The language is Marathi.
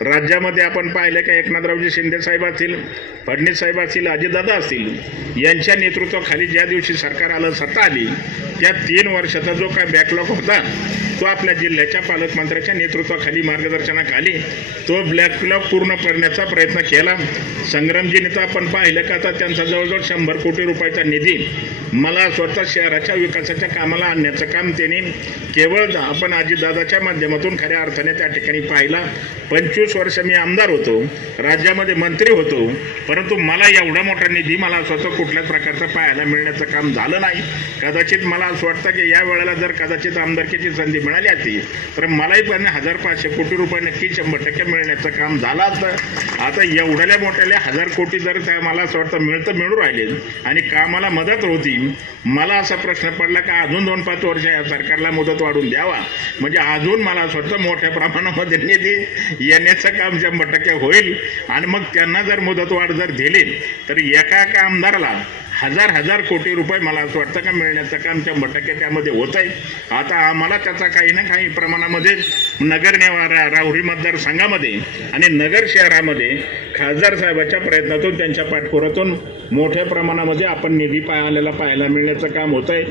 राज्यामध्ये आपण पाहिलं का एकनाथरावजी शिंदे साहेब असतील फडणीस साहेब असतील अजितदादा असतील यांच्या नेतृत्वाखाली ज्या दिवशी सरकार आलं सत्ता आली त्या तीन वर्षाचा जो काय बॅकलॉग होता तो आपल्या जिल्ह्याच्या पालकमंत्र्याच्या नेतृत्वाखाली मार्गदर्शनाखाली तो बॅकलॉग पूर्ण करण्याचा प्रयत्न केला. संग्रामजीने तर आपण पाहिलं का आता त्यांचा जवळजवळ शंभर कोटी रुपयाचा निधी मला स्वतः शहराच्या विकासाच्या कामाला आणण्याचं काम त्यांनी केवळ आपण आजीदादाच्या माध्यमातून खऱ्या अर्थाने त्या ठिकाणी पाहिला. पंचवीस वर्ष मी आमदार होतो राज्यामध्ये मंत्री होतो परंतु मला एवढा मोठा निधी मला स्वतः कुठल्याच प्रकारचा पाहायला मिळण्याचं काम झालं नाही. कदाचित मला असं वाटतं की या वेळेला जर कदाचित आमदारकीची संधी मिळाली असती तर मलाही पण हजार पाचशे कोटी रुपये नक्की शंभर टक्के मिळण्याचं काम झालं असतं. आता एवढ्याल्या मोठ्याल्या हजार कोटी जर त्या मला असं वाटतं मिळतं मिळू राहिले आणि कामाला मदत होती मला असा प्रश्न पडला का अजून दोन पाच वर्ष या सरकारला मुदत वाढून द्यावा? म्हणजे अजून मला असं वाटतं मोठ्या प्रमाणामध्ये निधी येण्याचं काम शंभर टक्के होईल आणि मग त्यांना जर मुदतवाढ जर दिली तर एका एका आमदाराला हजार हजार कोटी रुपये मला असं वाटतं का मिळण्याचं काम त्या टक्के त्यामध्ये होत आहे. आता आम्हाला त्याचा काही ना काही प्रमाणामध्ये नगर नेवारा राहुरी मतदारसंघामध्ये आणि नगर शहरामध्ये खासदार साहेबाच्या प्रयत्नातून त्यांच्या पाठपुरातून मोठ्या प्रमाणामध्ये आपण निधी पाहायला पाहायला मिळण्याचं काम होत आहे